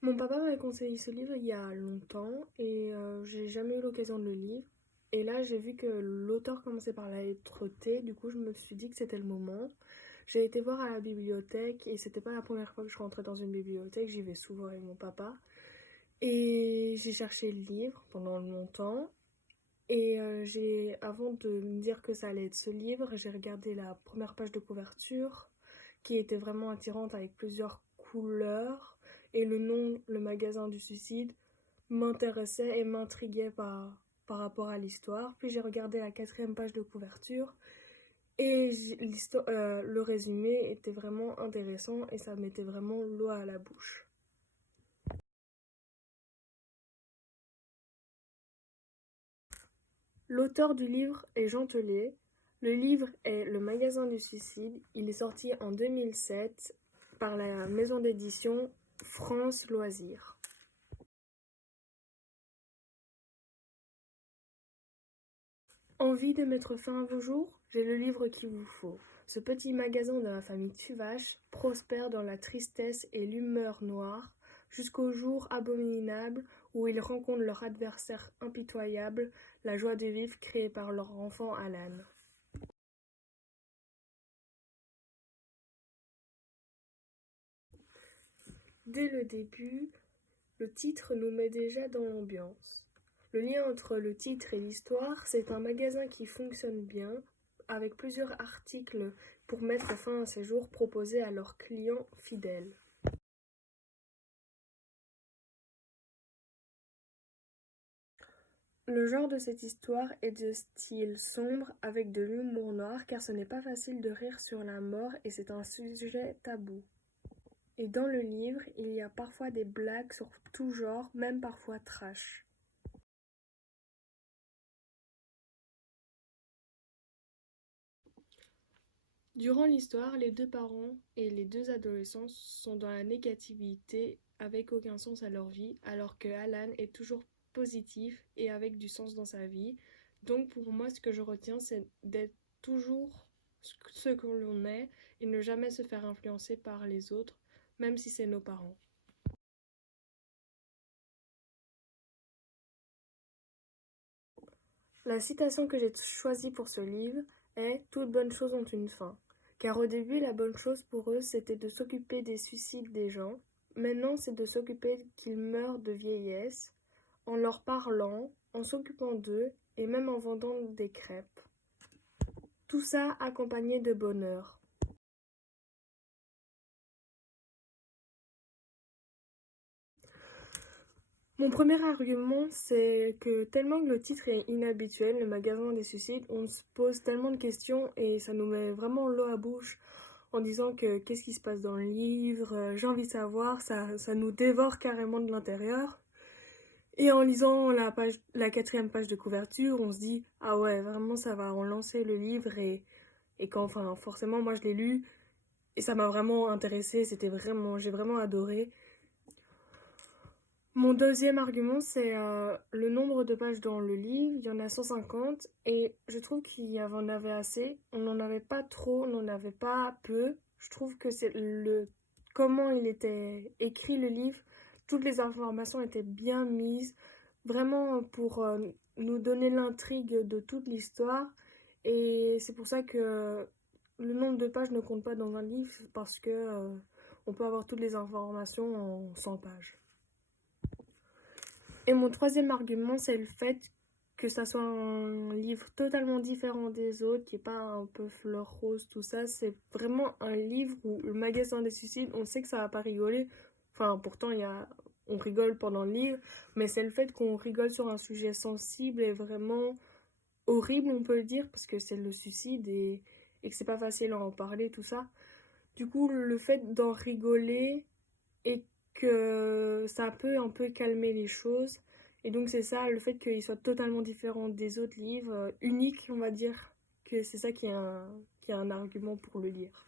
Mon papa m'avait conseillé ce livre il y a longtemps et j'ai jamais eu l'occasion de le lire. Et là, j'ai vu que l'auteur commençait par la lettre T, du coup, je me suis dit que c'était le moment. J'ai été voir à la bibliothèque et c'était pas la première fois que je rentrais dans une bibliothèque, j'y vais souvent avec mon papa. Et j'ai cherché le livre pendant longtemps. Et avant de me dire que ça allait être ce livre, j'ai regardé la première page de couverture qui était vraiment attirante avec plusieurs couleurs. Et le nom, le magasin du suicide, m'intéressait et m'intriguait par rapport à l'histoire. Puis j'ai regardé la quatrième page de couverture et le résumé était vraiment intéressant et ça mettait vraiment l'eau à la bouche. L'auteur du livre est Jean Telet. Le livre est Le magasin du suicide. Il est sorti en 2007 par la maison d'édition France Loisirs. Envie de mettre fin à vos jours? J'ai le livre qu'il vous faut. Ce petit magasin de la famille Tuvache prospère dans la tristesse et l'humeur noire jusqu'au jour abominable où ils rencontrent leur adversaire impitoyable, la joie de vivre créée par leur enfant Alan. Dès le début, le titre nous met déjà dans l'ambiance. Le lien entre le titre et l'histoire, c'est un magasin qui fonctionne bien, avec plusieurs articles pour mettre fin à ses jours proposés à leurs clients fidèles. Le genre de cette histoire est de style sombre avec de l'humour noir car ce n'est pas facile de rire sur la mort et c'est un sujet tabou. Et dans le livre, il y a parfois des blagues sur tout genre, même parfois trash. Durant l'histoire, les deux parents et les deux adolescents sont dans la négativité avec aucun sens à leur vie, alors que Alan est toujours positif et avec du sens dans sa vie. Donc pour moi, ce que je retiens, c'est d'être toujours ce que l'on est et ne jamais se faire influencer par les autres, même si c'est nos parents. La citation que j'ai choisie pour ce livre est Toutes bonnes choses ont une fin. Car au début, la bonne chose pour eux, c'était de s'occuper des suicides des gens. Maintenant, c'est de s'occuper qu'ils meurent de vieillesse, en leur parlant, en s'occupant d'eux et même en vendant des crêpes. Tout ça accompagné de bonheur. Mon premier argument, c'est que tellement que le titre est inhabituel, le magasin des suicides, on se pose tellement de questions et ça nous met vraiment l'eau à bouche en disant que qu'est-ce qui se passe dans le livre, j'ai envie de savoir, ça nous dévore carrément de l'intérieur. Et en lisant la quatrième page de couverture, on se dit ah ouais, vraiment ça va relancer le livre et quand, enfin, forcément, moi je l'ai lu et ça m'a vraiment intéressé, j'ai vraiment adoré. Mon deuxième argument, c'est le nombre de pages dans le livre. Il y en a 150 et je trouve qu'il y en avait assez. On n'en avait pas trop, on n'en avait pas peu. Je trouve que c'est comment il était écrit le livre. Toutes les informations étaient bien mises, vraiment pour nous donner l'intrigue de toute l'histoire. Et c'est pour ça que le nombre de pages ne compte pas dans un livre parce que on peut avoir toutes les informations en 100 pages. Et mon troisième argument, c'est le fait que ça soit un livre totalement différent des autres, qui n'est pas un peu fleur rose, tout ça. C'est vraiment un livre où le magasin des suicides, on sait que ça va pas rigoler. Enfin, pourtant, on rigole pendant le livre, mais c'est le fait qu'on rigole sur un sujet sensible et vraiment horrible, on peut le dire, parce que c'est le suicide et que c'est pas facile à en parler, tout ça. Du coup, le fait d'en rigoler et que ça peut un peu calmer les choses. Et donc c'est ça, le fait qu'il soit totalement différent des autres livres, unique on va dire, que c'est ça qui est un argument pour le lire.